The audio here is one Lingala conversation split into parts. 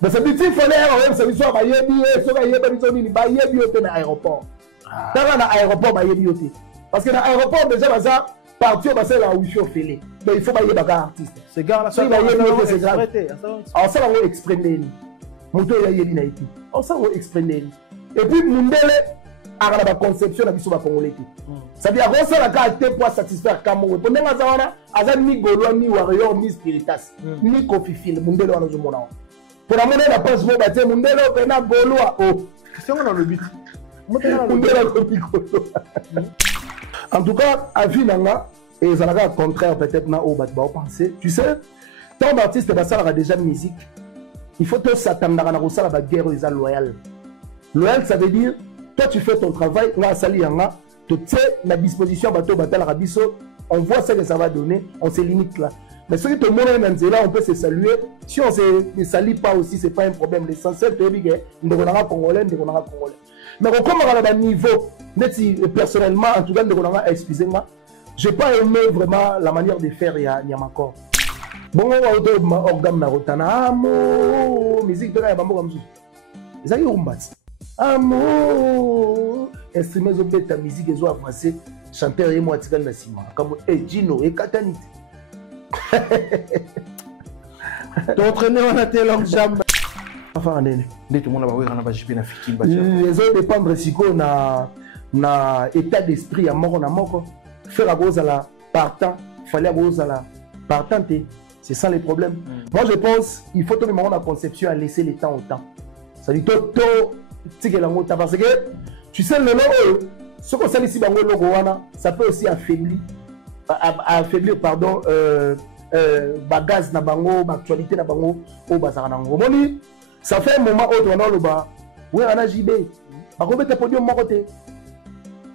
Mais ça dit il fallait ça soit ba yebi so ba yebi so ni ba yebi ote na aéroport. Dans na aéroport ba yebi ote. Parce que dans aéroport déjà ça partir ba c'est la wifi ofélé. Mais il faut ba yebi ba artiste. Ce gars là ça ba yebi ote c'est grave. Alors ça va exprimer ni. Moto ya yebi na iti. Alors ça va exprimer ni. Et puis mundele a la conception na biso ba congolais. Ça veut dire que ça la carte pour satisfaire Cameroun. Pendant que ça wana azan ni golo ni warrior ni spiritas ni kofifil mundele wana zo mona. Pour la monnaie, la passe, mon mundelo, on a Gaulois. Oh, c'est on a le but. En tout cas, à Vinanga, et ça n'a contraire peut-être na au penser. Tu sais, tant d'artistes a déjà musique. Il faut que ça t'amène à la guerre loyale. Loyal, ça veut dire, toi tu fais ton travail, on a sali yanga, tu sais la disposition bateau batal rabiso, on voit ce que ça va donner, on se limite là. Mais ce qui te montre là, on peut se saluer. Si on ne se salue pas aussi, ce n'est pas un problème. L'essentiel, c'est que nous sommes congolais, nous sommes congolais. Mais comme on a un niveau, personnellement, en tout cas, excusez-moi, je n'ai pas aimé vraiment la manière de faire Yamakor. Bon, on va au organe Narotana. Amour, musique de la Bambo. Ils ont eu un bat. Amour, instrument de la musique, ils ont avancé. Chanteur et moi, Tigan Nassima. Comme Gino et Katanite. T'entraîner on a tes longues jambes. Enfin, tout le monde va jouer na fiki. Les autres dépendent si na état d'esprit à mort na mort. Faire la chose à la partant, fallait la chose à la partante. C'est ça les problèmes. Moi je pense il faut tout le monde la conception à laisser le temps au temps. Ça dit tout parce que tu sais le logo ce qu'on sait ici bango logo wana ça peut aussi affaiblir pardon bagaz na bango actualité na bango au bazar na ngomoni ça fait un moment où on a le bas oui on a JB ba ko beta podium mo côté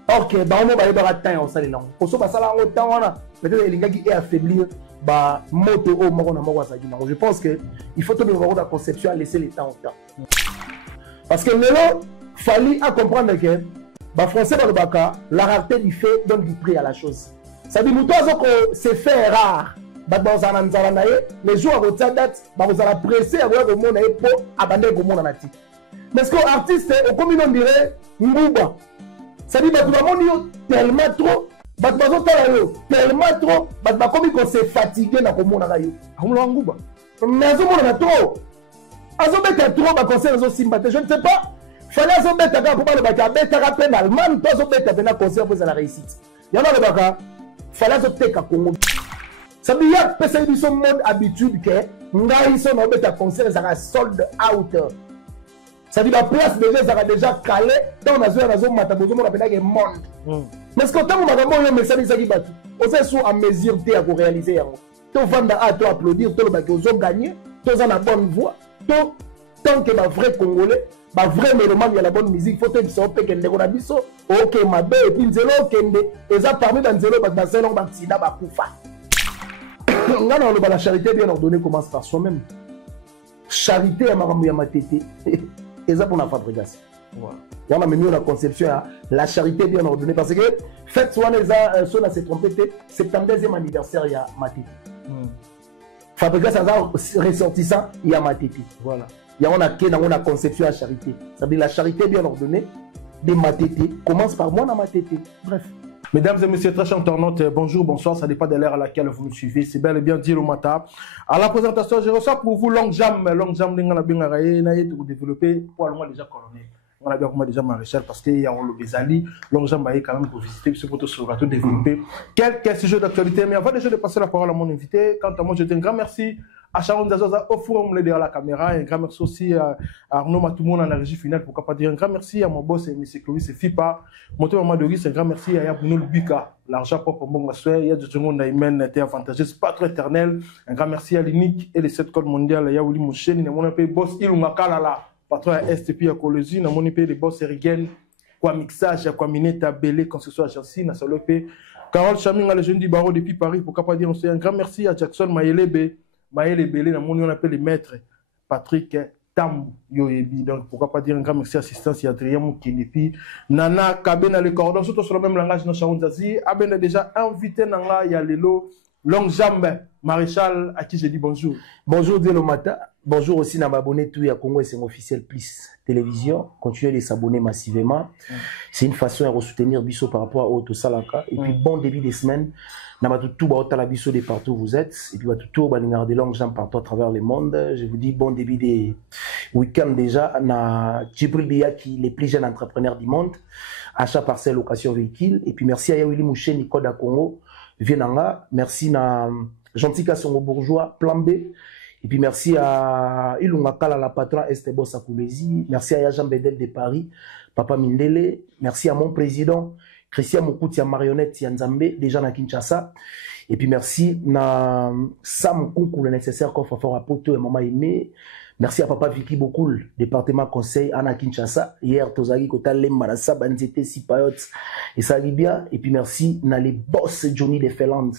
OK ba on ba yeba temps on sali lango ko so ba sala ngo temps wana peut-être elingaki et affaiblir ba moto au mo na mo wa sagi je pense que il faut tout le monde la conception à laisser le temps au temps parce que lelo fallait à comprendre que ba français ba le baka la rareté du fait donne du prix à la chose. Ça dit que c'est fait rare. Les jours à date, vous allez presser à voir le monde pour abandonner le monde. Mais ce que l'artiste, comme on dirait, Mbouba. Ça dit que tout le monde tellement trop, tellement trop, comme on s'est fatigué dans le monde. Mais ce monde trop. Je ne sais pas. Il fallait que vous Allemagne, pour la réussite. Il y en a le baka. Fallait se take à Congo. Ça veut dire que c'est son mode habitude que nous sommes en train de concert ça sold out. Ça veut dire la place déjà ça déjà calé dans la zone matabozo on appelle monde. Mais ce que tant on a un message ça qui bat. On sait sous à mesure de à réaliser. Tout vendre à toi applaudir tout le bateau ont gagné, tous en la bonne voix, tout tant que ma vrai congolais ba vrai mélomane il y a la bonne musique faut que ça peut kende kona biso OK mabe et puis nzelo kende eza parmi dans nzelo ba selo ba sida ba kufa ngana on la charité bien ordonnée commence par soi-même charité ya makambo ya matete eza pour la fabrication voilà il y a même la conception la charité bien ordonnée parce que fête soit eza son s'est trompé 72e anniversaire ya matete fabrication ça ressortissant ya matete voilà. Il y a une conception à charité. Ça veut dire la charité bien ordonnée, des matétés, commence par moi dans ma tété. Bref. Mesdames et messieurs, très chers internautes, bonjour, bonsoir, ça dépend de l'ère à laquelle vous nous suivez. C'est bel et bien dit le matin. À la présentation, je reçois pour vous Long Jam, pour développer, pour le moins déjà colonel. On a bien comment déjà maréchal parce qu'il y a le Bézali, Long Jam quand même pour visiter, ce photo sur tout développer. Quelques sujets d'actualité, mais avant déjà de passer la parole à mon invité, quant à moi, je dis un grand merci à Sharon Zazaza au forum derrière la caméra, un grand merci aussi à Arnaud Matoumon en la régie finale, pourquoi pas dire un grand merci à mon boss, M. Clovis et FIPA, mon tour Maman Doris, un grand merci à Yabouno Bika, l'argent propre bon soeur, il y a du monde Naïmen, était avantageuse, pas trop éternel, un grand merci à l'INIC et les 7 codes mondiales, Yaouli Mouchen, il y a mon pays boss, il ou Kalala, patron à STP à Colosie, il y a mon pays de boss Erigen, quoi mixage, quoi minette, Bélé, quand ce soit à Jansi, à Salopé, Carole Chaming à la jeune du barreau depuis Paris, pourquoi pas dire aussi un grand merci à Jackson Mayelebe. Maël Belé, on appelle les maîtres Patrick Tambou Yoebi. Donc pourquoi pas dire un grand merci assistance à Adrien Moukinepi, Nana Kabena les cordons, surtout sur le même langage dans Sharon Zazi. Abena déjà invité Nanga, il y a Lelo, Long Jambe, maréchal, à qui j'ai dit bonjour. Bonjour dès le matin, bonjour aussi à m'abonner tout à Congo et c'est officiel plus télévision. Continuez de s'abonner massivement. C'est une façon de soutenir Bisso par rapport au tout Salaka. Et puis bon début de semaine. N'a tout la Bisso de partout où vous êtes. Et puis tout balingar de longues jambes partout à travers le monde. Je vous dis bon début de week-end déjà. Na Djibril Biyaki, les plus jeunes entrepreneurs du monde. Achat parcelle, location véhicule. Et puis merci à Yawili Mouché, Nicole da Congo. Vienanga. Merci na Gentil Kassongo Bourgeois, Plan B. Et puis merci à Ilunga Kala, la patron Estebo Sakoulezi. Merci à Jean Bedel de Paris, Papa Mindele. Merci à mon président, Christian Mokoutia Marionnette Yanzambe, déjà na Kinshasa. Et puis merci à Sam Koukou, le nécessaire qu'on fait fort à Poto et Maman Aimé. Merci à Papa Vicky Bokoul, département conseil, Anna Kinshasa. Hier, Tozagi Kotale, Marassa, Banzete, Sipayot, et ça allait bien. Et puis merci à les boss Johnny de Felland,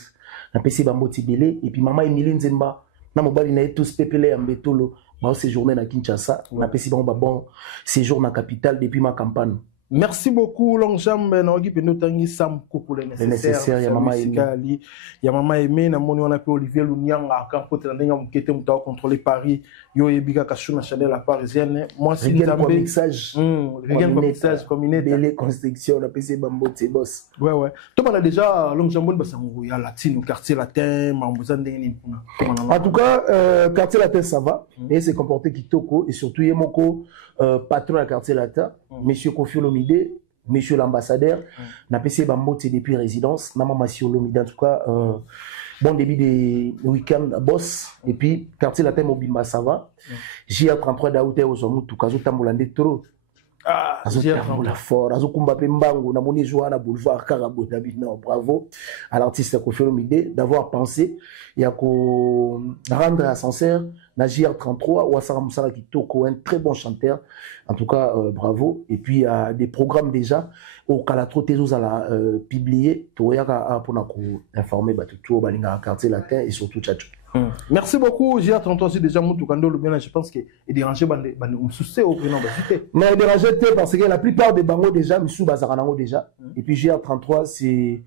na PC Bamboti Bele. Et puis Maman Emilie Nzemba. Na mobali na tous pepele ya mbetolo ba séjourner na Kinshasa na pesi bon séjour na capitale depuis ma campagne. Merci beaucoup Longjambe na ogi peno tangi Sam Koukou le nécessaire ya mama Aimé ya mama Aimé na moni on a Olivier Lunyanga ka pote na ndenge mukete mutao contrôler Paris yo yebika kashuna Chanel la parisienne moi c'est Nzambe mixage mixage combiné belle construction na PC Bambote boss ouais to bana déjà Longjambe basango ya latine quartier latin mambuza ndenge ni mpuna en tout cas quartier latin ça va et c'est comporté kitoko et surtout yemoko patron à quartier latin monsieur Kofi Olomide, monsieur l'ambassadeur, n'a pas essayé de depuis résidence, n'a pas monsieur Olomide en tout cas, bon début de week-end boss, et puis quartier latin Mobimba ça va, JR33 d'Aouté aux hommes, tout cas, Tamboulande trop. Ah, Tamboula fort, Azo Kumba Pembango, n'a moni joué à boulevard Carabo non, bravo à l'artiste Kofi Olomide d'avoir pensé, il y a qu'au rendre à sincère, na JR33, Ouassara Moussala Kitoko, un très bon chanteur. En tout cas, bravo. Et puis, il y a des programmes déjà au Calatro Tezos à la publier. Toyaka pour nous informer, tout au quartier latin et surtout Tchatchou. Merci beaucoup. JR33 aussi déjà Moutoukando le bien. Je pense qu'il est dérangé par les soucis au prénom. Non, il est dérangé parce que la plupart des bangos déjà, Missou Bazaranango déjà. Et puis JR33, c'est,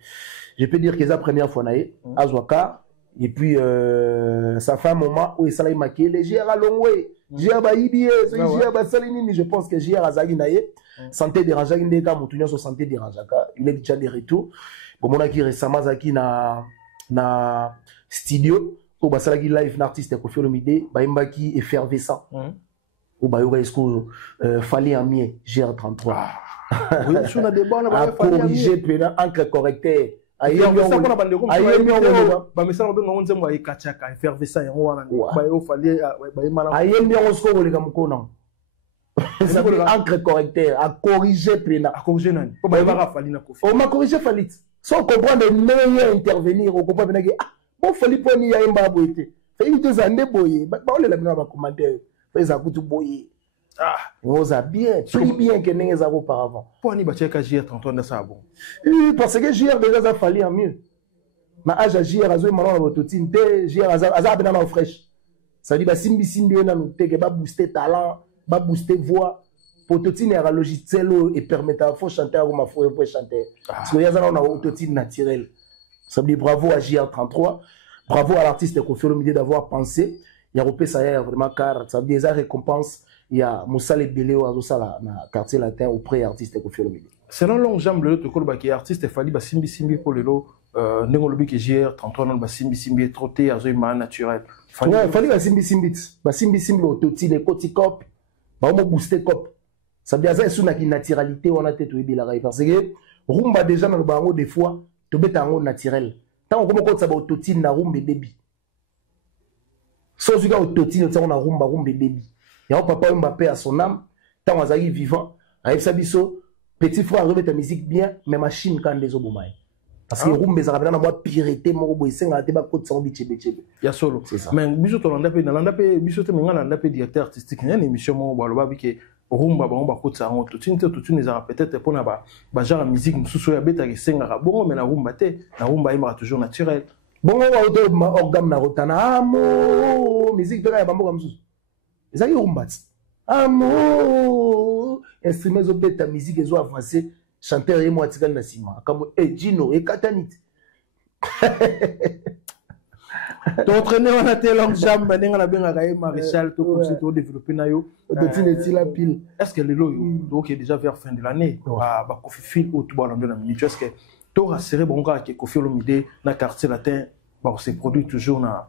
je peux dire que c'est la première fois naïe, Azwaka. Et puis, ça fait un moment où il s'est maquillé, les JR à Longway, JR à Ibie, JR à Salinini, je pense que JR à Zaginaye, santé dérangée, il est en sur santé dérangée, il est déjà de retour. Bon, on a qui récemment, Zaki na studio, où Basalagi live, l'artiste Kofi Olomide, Baimba qui effervescent, où Bayoga Esco, fallait un mieux, JR33. Oui, on a des bonnes, à corriger, plein, encre correcteur. Aïe, encre correcteur, à corriger plein. À corriger nani. On m'a corrigé Falit. Sans comprendre meilleur intervenir, on comprend bien que bon Falit pour ni yaimba boité. Fait une deux années boyé. Bah on les a mis dans commentaire. Fait ça coûte boyé. Ah, on a bien, plus bien que n'ayez pas auparavant. Pour ni bâtir qu'à JR 30 ans de ça bon. Parce que JR déjà ça fallait en mieux. Ma âge à JR a joué maintenant dans votre team, JR a bien dans fraîche. Ça dit bah simbi on a noté que va booster talent, va booster voix. Autotune est logiciel et permet à faut chanter ou ma foi pour chanter. Parce que y a ça on a autotune naturel. Ça veut dire bravo à JR33, bravo à l'artiste Kofi Olomide d'avoir pensé. Il y a repé ça y est vraiment car ça veut dire ça récompense. Il y a Moussa Lebeleo à Zosala, dans le quartier latin, auprès artiste Kofi Olomide. Selon Longjambe, le tout qui est artiste, il fallait simbi pour le lot. N'engolobi que JR 33 non simbi trotté à zoïma naturel. Ouais, fallait simbi autotune coticop, bah on booster cop. Ça veut dire ça c'est une naturalité on a tête ou bila parce que rumba déjà dans le bango des fois, tu bête en naturel. Tant on commence ça autotune na rumba baby. Sans uga autotune on a rumba baby. Il y a un papa Mbappé à son âme, tant on a vivant, avec sa biso, petit frère remet ta musique bien, mais machine quand les obomai. Parce que rumbe ça rappelle moi pireté mon boy c'est un débat côté son biche. Il y a solo. C'est ça. Mais biso to landa pe na landa pe biso te menga landa pe directeur artistique il y a une émission mo ba loba bi ke rumba ba on ba côté ça on tout une les peut-être pour na ba genre musique mususu ya beta ke senga bon mais na rumba il m'a toujours naturel. Bon on va auto organe na rotana amo musique de la bambo comme ça. Ça y est rumba. Amour, instrument zo beta musique zo avancé, chanteur et moi tika na sima. Comme Gino et Katanit. T'entraîner on a tes longues jambes, on a bien gagné Maréchal, tout comme ça, tout développé na yo. la pile. Est-ce que les lots, donc déjà vers fin de l'année, bah Kofi Fil au tout bas dans la minute, est-ce que tu auras serré bon gars qui Kofi Olomide dans quartier latin, bah c'est produit toujours dans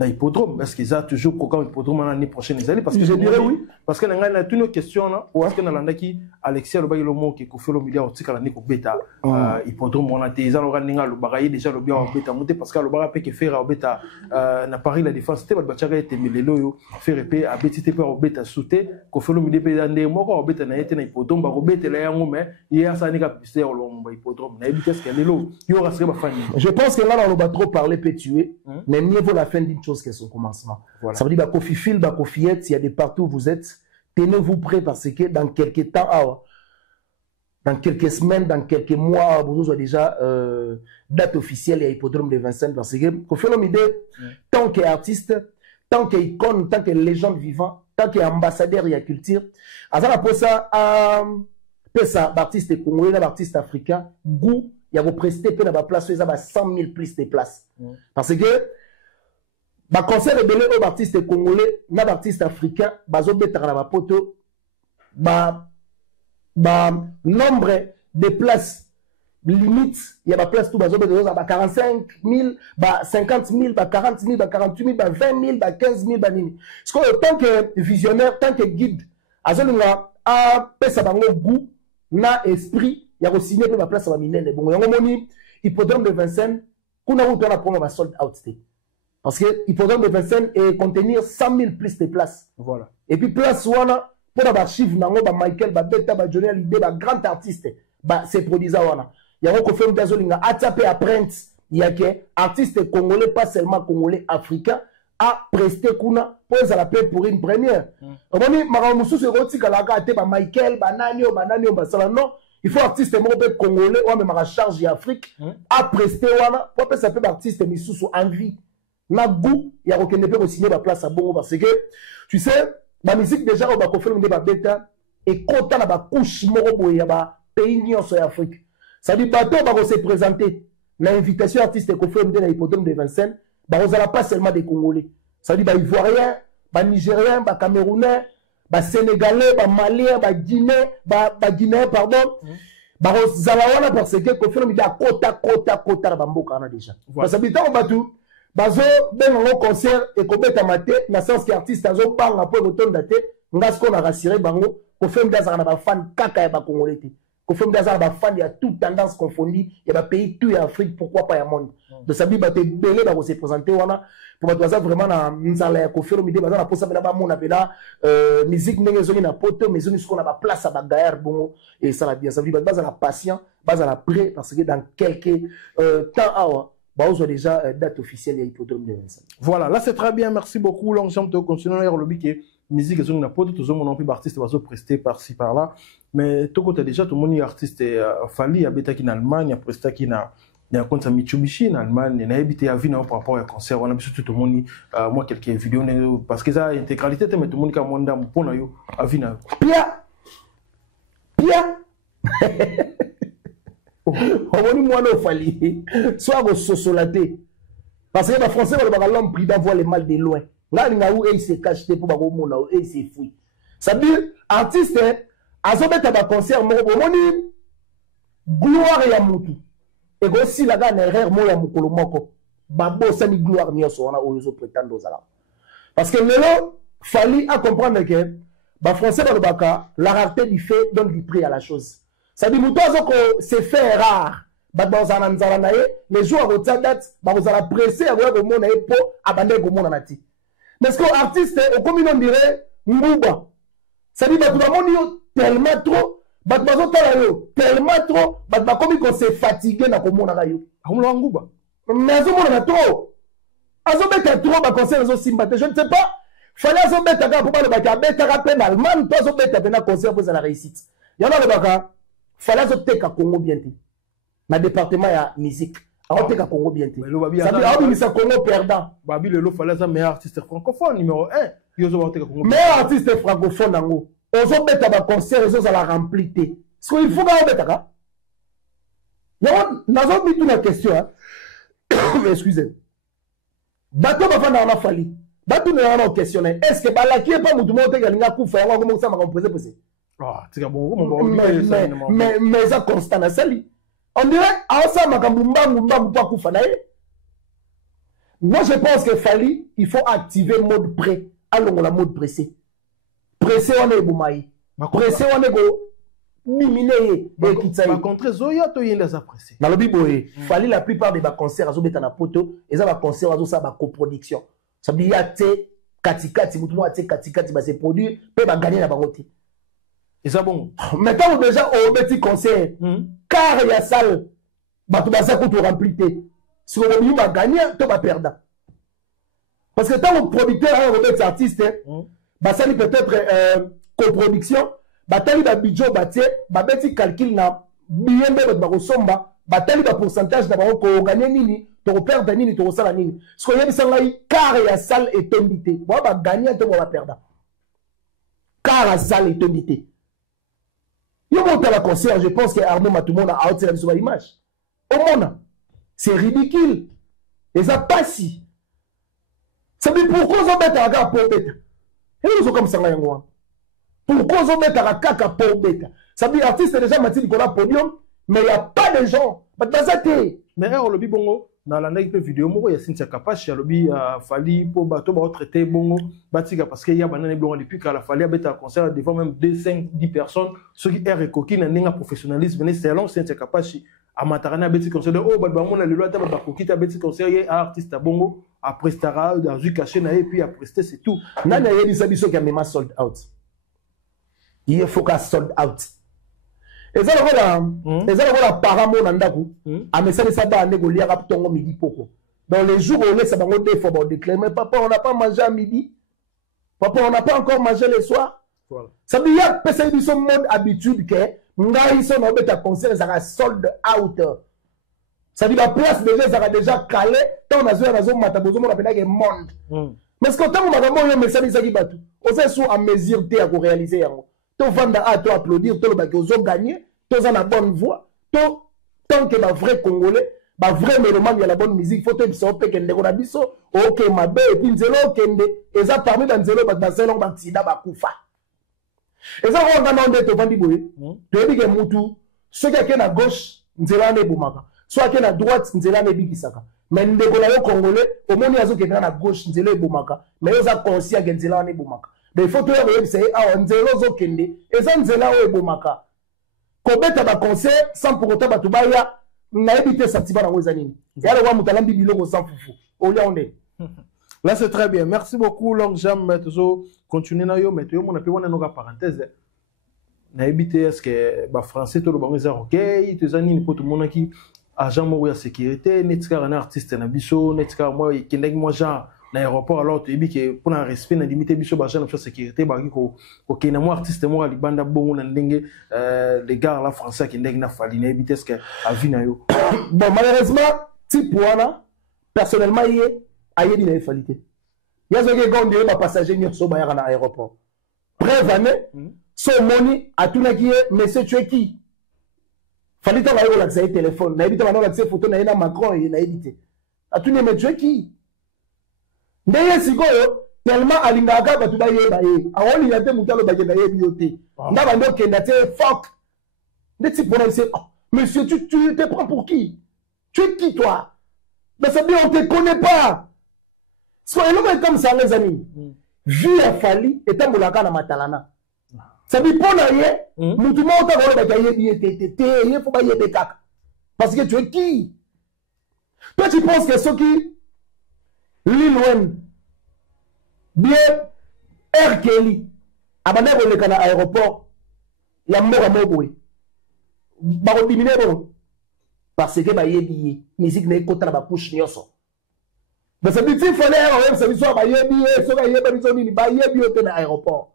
l'hippodrome. Est-ce qu'ils ont toujours programme hippodrome l'année prochaine les années? Parce que je dirais oui. Parce que dans la toutes nos questions là, parce que dans l'andaki Alexis Alobayi Lomo qui Kofi Olomide a aussi l'année ko bêta hippodrome on a des gens aura ninga le bagaille déjà le bien au bêta monter parce que le bagaille peut que faire au bêta na Paris la défense c'était ba tchaka était melelo yo faire épée à bêta c'était pas au bêta sauter Kofi Olomide peut dans des mois au bêta na été na hippodrome ba au bêta là yango mais hier ça ninga pisser au long hippodrome na éviter ce qu'elle est là il aura serait ba fan. Je pense que là on va trop parler peut tuer mais mieux vaut la fin d'une chose que son commencement. Voilà. Ça veut dire bah Kofi Fil, bah Kofiette, s'il y a des partout où vous êtes, tenez-vous prêts parce que dans quelques temps, dans quelques semaines, dans quelques mois, vous aurez déjà date officielle et hippodrome de Vincennes parce que Kofi Olomide, tant qu'artiste, tant qu'icône, tant que légende vivant, tant qu'ambassadeur et culture, à ça pour ça, artiste congolais, artiste africain, goût, il y a vos prestés, puis la place, il y a 100 000 plus de places. Parce que ba concert rebelle aux artistes congolais, na artistes africains, bazo betara ba poto, ba nombre de places limite, il y a ba place tout bazo betara ba 45 000, ba 50 000, ba 40 000, ba 48 000, ba 20 000, ba 15 000 ba nini. Parce que tant que visionnaire, tant que guide, azolinga a pesa bango goût, na esprit, il y a signé pour ba place ba minene. Bon, yango moni hippodrome de Vincennes, kuna ou la promo ba sold out stay. Parce que l'hippodrome de Vincennes est contenir 100 000 plus de places. Voilà. Et puis place wana pour la chiffre nango ba Michael ba Beta ba Johnny Hallyday ba grand artiste ba c'est produisa wana. Il y a ko fait d'azolinga atapé à Prince, il y a que artiste congolais pas seulement congolais africain a presté kuna pour ça la paix pour une première. On dit maramusu se roti kala ka te ba Michael ba nani ba sala non. Il faut artiste congolais ou même à charge Afrique a presté wana pour ça peut artiste misusu envie. Na goût, il y a aucun ne peut signer la place à Bongo parce que tu sais, la musique déjà on va confirmer des bêta et quand on a ba couche morobo il y a ba pays nion sur Afrique. Ça dit bateau va se présenter. L'invitation artiste confirmée dans l'hippodrome de Vincennes, bah on a pas seulement des Congolais. Ça dit ba Ivoiriens, ba Nigériens, ba Camerounais, ba Sénégalais, ba Maliens, ba Guinéens, ba Guinéens pardon. Bah on a parce que confirmé à kota ba mboka na déjà. Parce que bitan batou bazo ben un concert et kobeta maté na sens que artiste azo banga pour retourner daté ngasko na rassurer bango ko fem daza na ba fan kaka ya ba congolais ko fem daza ba fan ya toute tendance confondue ya ba pays tout ya Afrique pourquoi pas ya monde de sabi ba te belé ba ko se présenter wana pour ba vraiment na nzala ya ko fero midi ba na posa bela ba mona bela musique ndenge zoni na poto mais zoni ce qu'on a ba place à ba gaillard bon et ça la bien ça veut dire ba za la patient ba za la prêt parce que dans quelques temps on a déjà date officielle et hippodrome de Vincennes. Voilà, là c'est très bien, merci beaucoup. Longchamp, tu continues à le biquer. Musique, ils ont pas tout mon peu artiste va se prester par-ci par-là. Mais tout côté déjà, tout le monde est artiste. Fali a bêta qui en Allemagne, a presté qui na compte à Mitsubishi en Allemagne, n'a habité à Wien par rapport à un concert. On a vu tout le monde, moi quelques vidéos parce que ça intégralité, mais tout le monde qui a mon dame pour nous à Wien. Pia. On moi non fali soit au sosolaté parce que les Français vont l'homme pris d'avoir le mal de loin là il se cache pour ba mona il se fouille ça veut dire artiste azobeta ba concert mo moni gloire ya mutu et aussi la gane erreur mo ya mukolo moko ba bossa ni gloire nyoso wana oyo prétendre aux parce que lelo fali à comprendre que ba Français ba baka la rareté du fait donne du prix à la chose. Ça dit que c'est fait rare. Les jours à date, vous allez presser à voir comment on est pour abandonner comment on a dit. Mais ce que l'artiste, comme on dirait, Mouba. Ça dit que tout tellement trop, tellement trop, comme on s'est fatigué dans comment on a eu. Mais on a trop. Azobeta trop, bah concert aux sympathies. Je ne sais pas. Fallait azobeta pour pas le bac à bêta rappel allemand, toi azobeta pour concert pour la réussite. Il y en a le bac. Fallait que Congo bien dit. Dans le département de la musique. Alors que Congo bien dit. Ça veut dire que Congo perdant. Babi le fallait un meilleur artiste francophone numéro 1. Meilleur artiste francophone en haut. On va mettre un concert et on va la remplir. Ce qu'il faut que mettre là. Nous avons mis toute la question. Excusez. bato bafanda wana fali bato ne wana questionner est-ce que balaki pas mutu mo te galinga kufa yango comme ça ma comprendre possible ah tika bon mais ça constant na sali on dirait asa makambu mbangu pas kufa na ye. Moi je pense que fali il faut activer mode prêt allons la mode pressé on est boumaï pressé on est go mimine et kitsaï ba contre zoya to yinda za pressé na lobi boye fali la plupart des ba concerts azo beta na poto et ça ba concert azo ça ba coproduction ça veut dire té katikati mutu mo té katikati ba se produire pe ba gagner na bangote et ça bon maintenant déjà au petit concert car il y a salle ba to ba ça ko rempli té si on va gagner to ba perdre parce que tant que producteur un robot artiste bah ça peut-être coproduction batali ba budget batie ba beti calcul na bien be ba kosomba batali ba pourcentage na ba ko gagner nini to perdre nini to sala nini ce que yebisa ngai car ya salle est tombité ba ba gagner to ba perdre car la salle est tombité yo monte à la concert je pense que Arnaud Matumona a outé la sur image au monde c'est ridicule et ça passe si ça dit pourquoi on met à la pour bête et nous comme ça yango pourquoi on met à la caca pour bête ça dit artiste déjà Mathilde qu'on a podium mais il y a pas de gens mais on le dit bongo dans la vidéo moko ya Cynthia Kapashi lobi fali pour bateau ba traiter bongo batika parce que y a banane blongo depuis qu'à la fali abeta concert des fois même 2 5 10 personnes ceux qui est coquine n'enga professionnalisme ne selon Cynthia Kapashi amatarana beti concert oh ba mona le loi ta ba kokita beti concert y artiste bongo a prestara dans du caché na et puis a presté c'est tout nana yebi sabiso qui a même sold out il faut qu'à sold out et ça la paramo na ndaku a message ça ba nego lia rap tongo midi poko dans les jours où on laisse bango des fois déclarer mais papa on n'a pas mangé à midi papa on n'a pas encore mangé le soir voilà ça veut dire que c'est son mode habitude que ngai so na beta concert ça a sold out ça dit la place déjà ça a déjà calé tant on a zo matabozo on appelle que monde mais ce que tant on makambo yo message ça qui batu on sait sous à mesure te à réaliser yango to vanda à to applaudir to le baki ozo gagner to za na bonne voix to tant que ba vrai congolais ba vrai mélomane il y a la bonne musique faut to biso pe kende ko na biso OK mabe et puis nzelo kende et ça parmi ba nzelo ba selon ba sida ba kufa et ça on va demander to vandi boye to ebi ke mutu ceux qui na gauche nzela ne bumaka soit qui na droite nzela ne bikisaka mais ndeko na yo congolais au moni azo ke na gauche nzela ebumaka mais yo za conscient ke nzela ne bumaka mais il faut que vous sachiez ah nzela zo kende et ça nzela o ebumaka ko beta ba concert sans pour autant batubaya na ebité satiba na ngoza nini ya le wa mutalambi biloko sans fufu au lieu on est là c'est très bien merci beaucoup Long Jam toujours continuer na yo mais yo mon appel on a une parenthèse na ebité est-ce que ba français to le bango za OK to za nini pour tout monde qui agent mo ya sécurité netika un artiste na biso netika moi kindek moi genre l'aéroport alors tu dis que pour un respect na limité biso ba jeune sécurité ba ko kena mo artiste mo ali banda bongo na ndenge les gars là français qui ndeng na fali na ebité est-ce que avina yo bon malheureusement type wana personnellement yé ayebi na efalité yazo ke gonde ba passager nyonso ba ya na aéroport prévane so moni atuna ki monsieur tu es qui fallait ta ba yo la téléphone na ebité ba no la photo na ina Macron et na ebité atuna mais tu es qui ndeye sikoyo tellement alingaka batu ba yeba ye awoli ya te mutalo ba kenda yebi yote ndaba ndo kenda te fuck ndeti prononcer oh, monsieur tu te prends pour qui tu es qui toi mais ça bien on te connaît pas so elo ba comme ça les amis vie a fali etambolaka na matalana ça dit pona ye mutu mo ta ko ba yebi te ye faut ba yebe kaka parce que tu es qui toi tu penses que ceux qui Lilwen bien Air Kelly abanda ko leka na aéroport ya mboka mobwe ba ko diminer bon parce que ba yebi musique na ekota na ba couche nyoso mais ça dit il fallait même ça biso ba yebi so ka yeba biso nini ba yebi ote na aéroport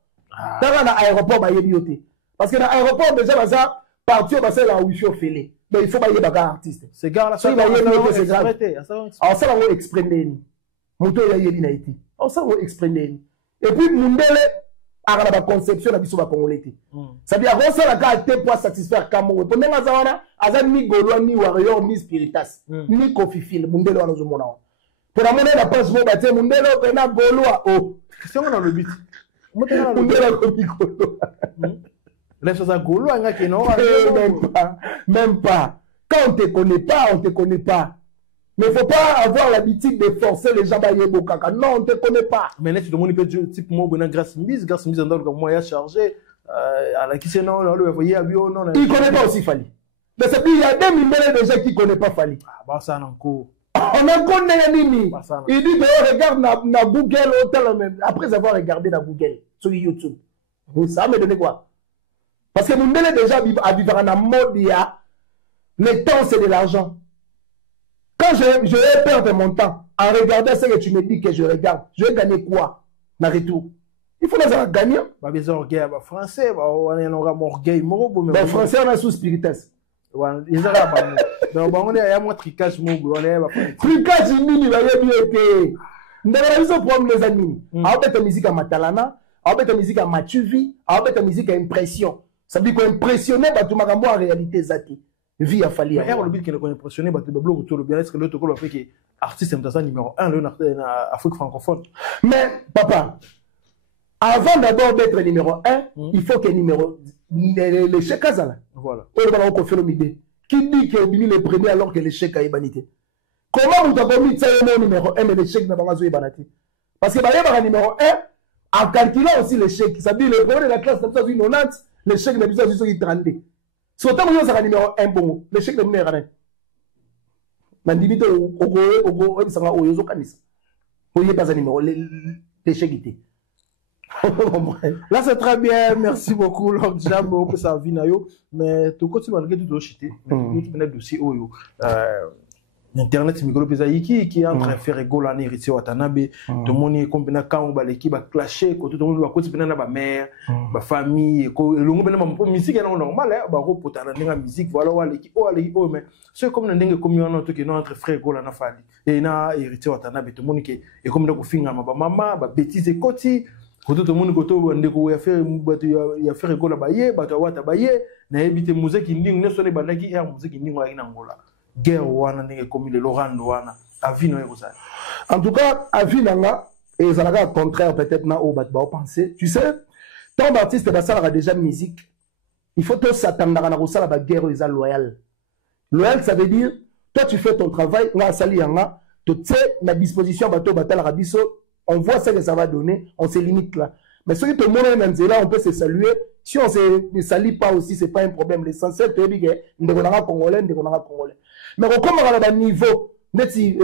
tanga na aéroport ba yebi ote parce que na aéroport déjà baza partir ba la wifi ofele mais il faut ba yeba ka artiste ces gars là ça ba yebi ote c'est grave alors ça va exprimer moto ya yeli na iti on ça va exprimer et puis mundele ara ba conception na biso ba congolais ça veut dire on ça la ka te pour satisfaire kamo pour ndenga zawana aza ni golwa ni warrior ni spiritas ni kofifil mundele wana zo mona Pour la monnaie, la passe, mon bâtiment, mon délo, on a Gaulois. Oh. C'est on a le but. Mon délo, Gaulois. Les choses à Gaulois, même pas. Quand on ne te connaît pas, on ne te connaît pas. Mais il ne faut pas avoir l'habitude de forcer les gens à y aller. Non, on ne te connaît pas. Mais là, tu te demandes, type, moi, grâce mise, en dehors, comme moi, il a chargé. À la question, non, le voyez, avion, non. Il ne connaît pas aussi Fali. Mais c'est qu'il y a 2 millions de gens qui ne connaissent pas Fali. Ah, bah, ça, encore. On a connaît Nini. Il dit que regarde na Google, après avoir regardé na Google, sur YouTube. Ça me donne quoi? Parce que Mundele déjà à vivre en mode, le temps c'est de l'argent. Quand je vais perdre mon temps en regardant ce que tu me dis que je regarde, je vais gagner quoi dans retour? Il faut les gagner. Bah, les orgueils, français, on a un orgueil, mais français, on a sous spiritus. Ils arabes. Donc, on est à moi tricage, on est tricage, il va y bien. Nous avons problème les amis. On a la musique à Matalana, on a la musique à Matuvi, on a la musique à impression. Ça veut dire qu'on impressionné, tout le monde en réalité, Zati. Vie a fallu. Mais le but qui est impressionné, c'est le blog autour de bien. Est-ce que l'autre fait que artiste est numéro 1 en Afrique francophone? Mais, papa, avant d'abord d'être numéro 1, il faut que numéro. Les chèques Kazala. Voilà. Qui dit qu'il est le premier alors que les chèques a ébanité? Comment vous avez mis ça numéro 1 mais les chèques n'a pas ébanité? Parce que le numéro 1, en calculant aussi les chèques, ça veut dire le premier de la classe n'a pas 90, les chèques n'a pas 32. Si autant vous avez numéro 1 bon, les chèques n'a pas rien. Mandibite au Yozo Kanisa. Vous n'avez pas un numéro, les chèques étaient. Là c'est très bien, merci beaucoup Long Jam pour sa vie mais tout continue malgré tout chité tout venait dossier internet micro pesaiki qui est en train de faire rigoler en héritier Watanabe tout le monde est combien quand on va l'équipe va clasher tout le monde va continuer na ba mère ba famille ko longo bena ma musique est normal ba repota na musique voilà wa l'équipe oh mais c'est comme ndenge comme on tout qui notre frère Gola na fali et na héritier Watanabe tout le monde qui est comme ko finga ma maman ba bêtise koti tout le monde koto ndeko ya faire rigoler baye bato wata baye na ebite musique ndingi ne sonne bandaki er musique ndingi wa ina ngola guerre wana ndenge comme le Laurent wana avino et ça. En tout cas avinanga et ça la contraire peut-être na au bat ba penser tu sais tant d'artistes ça a déjà musique il faut tout s'attendre na kosala ba guerre ils loyal ça veut dire toi tu fais ton travail na sali yanga tu sais na disposition bato batala rabiso on voit ce que ça va donner on se limite là mais ceux qui te montrent là on peut se saluer si on ne salue pas aussi c'est pas un problème l'essentiel c'est que ndeko congolais mais comme on a un niveau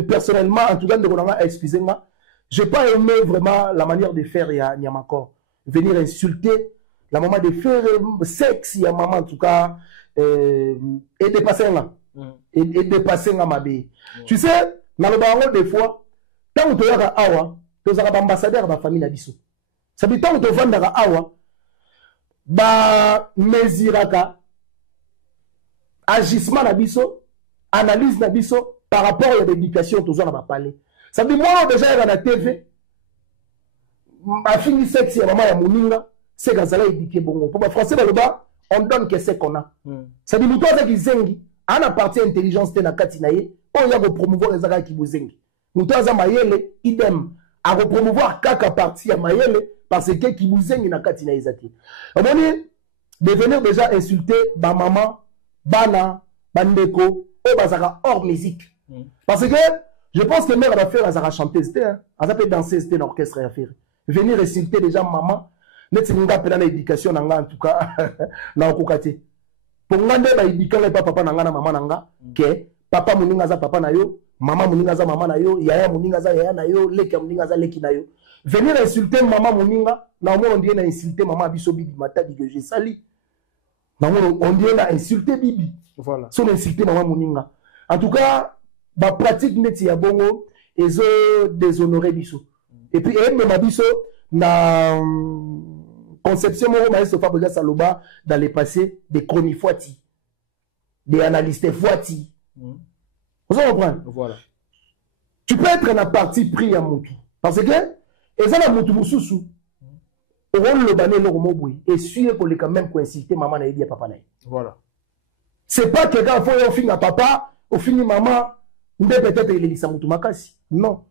personnellement en tout cas excusez-moi j'ai pas aimé vraiment la manière de faire Niamakor venir insulter la maman de faire sexe ya maman en tout cas et dépasser là et dépasser ma bé tu sais dans le baron des fois tant que tu as awa tu as ambassadeur de la famille nabiso ça veut dire tant que tu vends awa ba mesiraka agissement nabiso analyse nabiso par rapport à l'éducation tous on a parlé ça veut dire moi déjà dans la TV ma fille sexe ya maman ya moninga c'est gazala éduqué bongo pour français dans le bas on donne que c'est qu'on a ça veut dire muto avec zengi ana partie intelligence te na katinaye on ya ko promouvoir les aga ki bozengi muto aza mayele idem à promouvoir kaka partie ya mayele parce que ki bozengi na katinaye zati on dit devenir déjà insulter ba maman bana bandeko et bazaka hors musique parce que je pense que mère va faire azara chanter c'était hein ça peut danser c'était l'orchestre à faire venir insulter déjà maman net ninga pena na éducation nanga en tout cas na okokate pour ngande ba éduquer papa nanga na maman nanga que papa muninga za papa na yo maman muninga za maman na yo yaya muninga za yaya na yo leki muninga za leki na yo venir insulter maman muninga na on dit na insulter maman biso bibi matadi que j'ai sali na on dit na insulter bibi voilà son insulter maman muninga en tout cas ba pratique neti ya bongo ezo déshonorer biso et puis même biso na conception moko maestro Fabrice Saloba dans le passé des chroniques Fouati des analystes Fouati vous comprenez voilà tu peux être dans parti pris à Moutou parce que et ça la Moutou mususu au rôle le bané le mobui et sûr qu'on les quand même coïnciter maman na dit papa na voilà c'est pas que quand faut au fin à papa au fin maman peut-être il est Moutou makasi non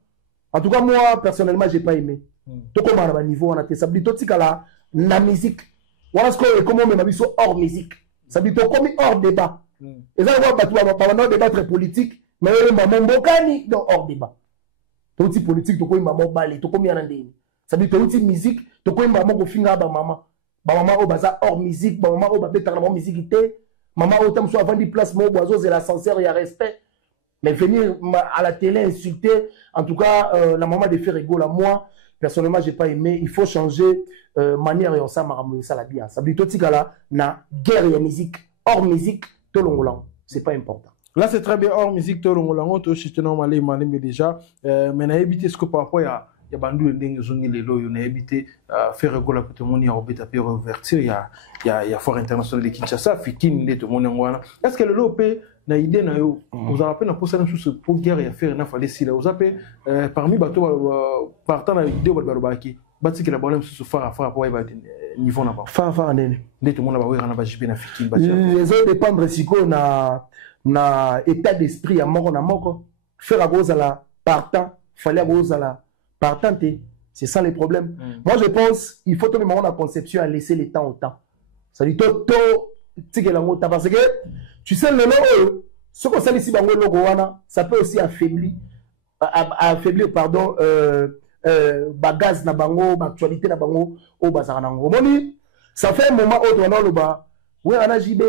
En tout cas, moi, personnellement, j'ai pas aimé. Tout comme à niveau, on a été sabli tout là, la musique. Voilà ce qu'on comment même abisso hors musique. Ça dit tout comme hors débat. Et ça, on va pas débat très politique, mais maman bokani donc hors débat. Tout type politique, tout comme maman balé, tout comme yanandé. Ça dit tout type musique, tout comme maman ko finga ba maman. Ba maman au baza hors musique, ba maman au babé ta musiqueité. Maman au tam soit vendre place mo boiseau et l'ascenseur il y a respect. Mais venir à la télé insulter, en tout cas, la maman de faire rigolo, moi, personnellement, j'ai pas aimé. Il faut changer manière et on s'en marre, ça la bien. Ça veut dire tout là, na guerre et musique, hors musique, tout le monde. C'est pas important. Là, c'est très bien hors musique, tout le monde. Tout le monde, mais déjà, mais on a évité ce que parfois il y a bandu ndenge zongi lelo on a évité faire rigolo pour tout le monde, il y a obéta pour revertir, il y a foire internationale de Kinshasa, Fikine de tout le monde. Est-ce que le lopé na idée na yo vous avez na posa na sous pour guerre et faire na fallait si là vous avez parmi bateau partant na idée ba barobaki bati que la bonne sous fara pour y va niveau na ba Fara nene de tout le monde ba wera na ba jibe na Fikine les autres dépendre si ko na état d'esprit à mort na moko faire la cause à la partant fallait cause à la partante, c'est ça les problèmes. Moi je pense il faut tout le monde la conception à laisser le temps au temps. Ça dit tout parce que tu sais le logo ce qu'on sait ici bango logo wana ça peut aussi affaiblir pardon bagaz na bango actualité na bango au bazar na ngo moni ça fait un moment où on a le bas oui on a JB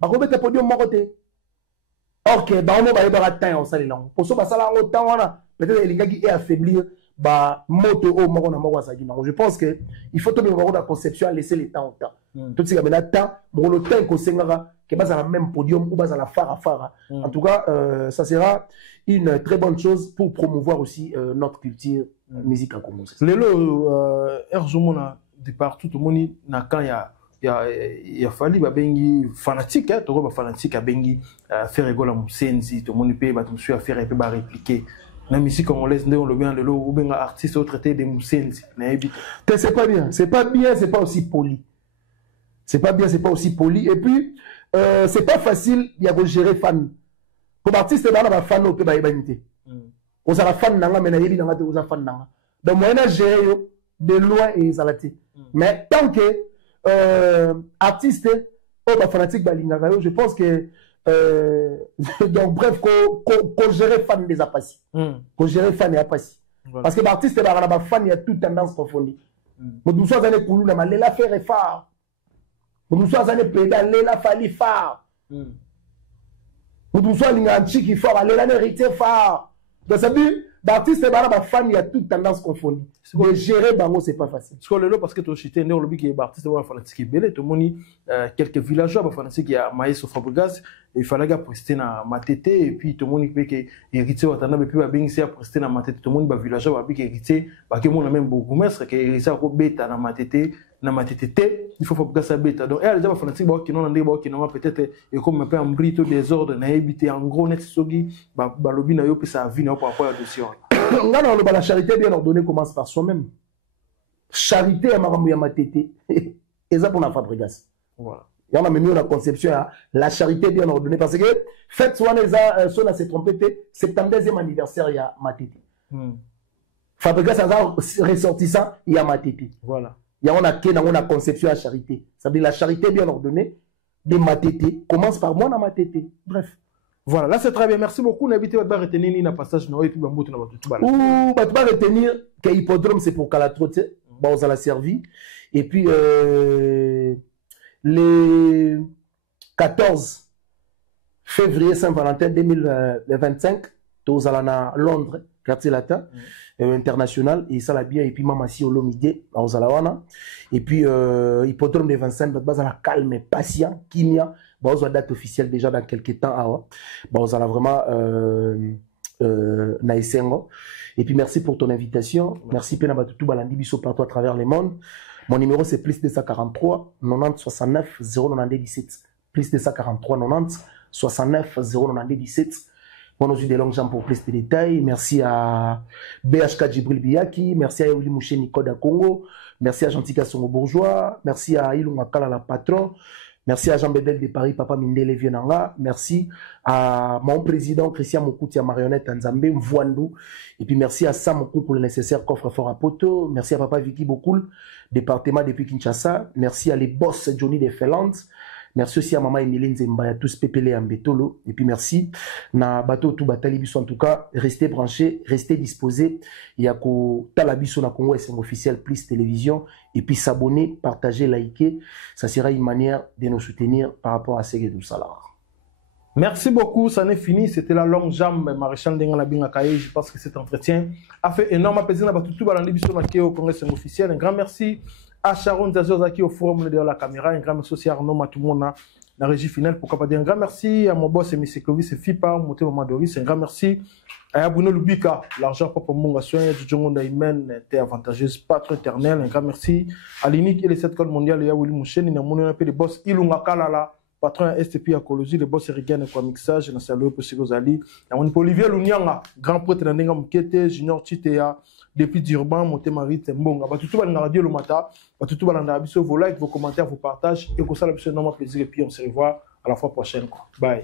bako bete podium mo côté OK ba on ba yeba temps on sali lango pour ça ba sala ngo temps wana peut-être il ngaki est affaiblir ba moto au moko na moko sa gina. Je pense que il faut tout le monde la conception à laisser le temps au temps. Tout ce qui est temps pour le temps qu'on sengara que bas à la même podium ou bas à la fara. En tout cas, ça sera une très bonne chose pour promouvoir aussi notre culture musique à Congo. Lelo erzomona de partout tout le monde na quand il y a fallu ba bengi fanatique hein, to ba fanatique a bengi faire rigoler musenzi tout le monde peut ba tout suivre faire et peut ba répliquer. La musique congolaise, on le bien de l'eau, ou bien artiste au traité des moussenzi. C'est pas bien, c'est pas bien, c'est pas aussi poli. C'est pas bien, c'est pas aussi poli. Et puis, c'est pas facile, il y a que gérer fan. Pour l'artiste, il y a fan au pays d'humanité. On a fan nanga, mais il y a fan nanga. Donc, moi, je gère de loin et zalati. Mais tant que artiste, au fanatique, je pense que donc bref qu'on gère fan des apassi qu'on gère fan et apassi parce que l'artiste est là fan il y a toute tendance confondue mais nous sommes allés pour nous la lela faire fort nous sommes allés pédaler la fali fort nous sommes allés qui fort aller la hériter fort donc ça dit l'artiste est là fan il y a toute tendance confondue de gérer bango c'est pas facile parce que tu cité le lobby qui est artiste ou fanatique belé tout monde quelques villageois fanatique qui a maïs au Fabregas il fallait que prester na matete et puis tout le monde peut que hériter watana et puis ba bingsi a prester na matete tout le monde ba villageois ba que hériter ba que mon même beaucoup mestre que hériter ko beta na matete il faut Fabregas ça beta donc elle déjà fanatique ba qui non ndé ba qui non peut-être et comme un peu en brito désordre na habiter en gros net sogi ba lobby na yo puis ça vie na par rapport à dossier la charité bien ordonnée commence par soi-même. Charité à Maramouya Matete. Et ça pour la Fabregas. Voilà. Il y en a même la conception à la charité bien ordonnée. Parce que, faites soit on s'est trompé, 72e anniversaire, il y a Matete. Fabregas a ressorti ça, il y a Matete. Voilà. Il y a on conception à charité. Ça veut dire la charité bien ordonnée de Matete commence par moi dans Matete. Bref. Voilà, là c'est très bien. Merci beaucoup. N'habitez pas de retenir ni na passage no et puis bambout na tout bala. Ou pas retenir que hippodrome c'est pour Calatrote, bon ça l'a servi. Et puis le 14 février Saint-Valentin 2025, tous à Londres, quartier latin international et ça l'a bien et puis maman si olomide aux alawana et puis hippodrome de 25 base à la calme et patient kimia. Bon, on a date officielle déjà dans quelques temps. Bon, on a vraiment naïsengo. Et puis merci pour ton invitation. Merci Pena tout balandi biso partout à travers le monde. Mon numéro c'est plus 243 90 69 092 17. Plus 243 90 69 092 17. Bon, nous avons des longues jambes pour plus de détails. Merci à BHK Djibril Biaki. Merci à Yoli Mouché Nicoda Congo. Merci à Gentika Songo Bourgeois. Merci à Ilou Makala la patron. Merci à Jean Bedel de Paris, Papa Mindele Vienanga. Merci à mon président Christian Mokoutia Marionnette Nzambe Mvwandu. Et puis merci à Sam Mokou pour le nécessaire coffre-fort à Poto. Merci à Papa Vicky Bokoul, département depuis Kinshasa. Merci à les boss Johnny de Felland. Merci aussi à Maman Emilie Nzemba, à tous Pépélé Ambetolo. Et puis merci na bateau tout batali biso en tout cas. Restez branchés, restez disposés. Il y a ko talabiso na Congo SM officiel plus télévision. Et puis s'abonner, partager, liker. Ça sera une manière de nous soutenir par rapport à Seguedou Salar. Merci beaucoup, ça n'est fini. C'était la longue jambe, Maréchal Ndengala Bingakaye. Je pense que cet entretien a fait énormément plaisir. On a tout balandi biso na au Congrès SM officiel. Un grand merci à Sharon Zazozaki au forum de la caméra. Un grand merci aussi à Arnaud Matoumona, la régie finale. Pourquoi pas dire un grand merci à mon boss Emisé Kovis et FIPA, Moté Madoris. Un grand merci à Bruno Lubika, l'argent propre Monga Soin, du Djongo Daïmen, était avantageuse, patron éternel. Un grand merci à l'INIC et les 7 codes mondiales. Il y a Willy Mouchen, il y a mon appelé les boss Ilunga Kalala, patron STP à Colosie, les boss Erigan et quoi mixage, il y a Saloué Possigozali. Il y a mon Olivier Lunyanga, grand prêtre de Nenga Mukete, Junior Chitea. Depuis Durban, Monté Marie, Tembonga. Tout le monde a radio le matin. Tout le monde a vos likes, vos commentaires, vos partages. Et que ça, c'est un plaisir. Et puis, on se revoit à la fois prochaine. Bye.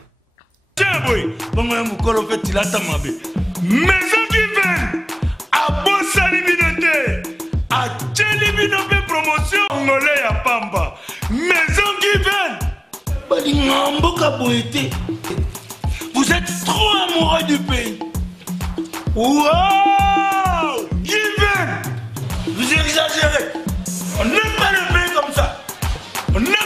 Maison qui vient à Bossalibinoté, à Tchelibinoté promotion, Ngolé à Pamba. Maison qui vient, vous êtes trop amoureux du pays. Wow! Given! Vous exagérez. On n'aime pas le pays comme ça. On n'aime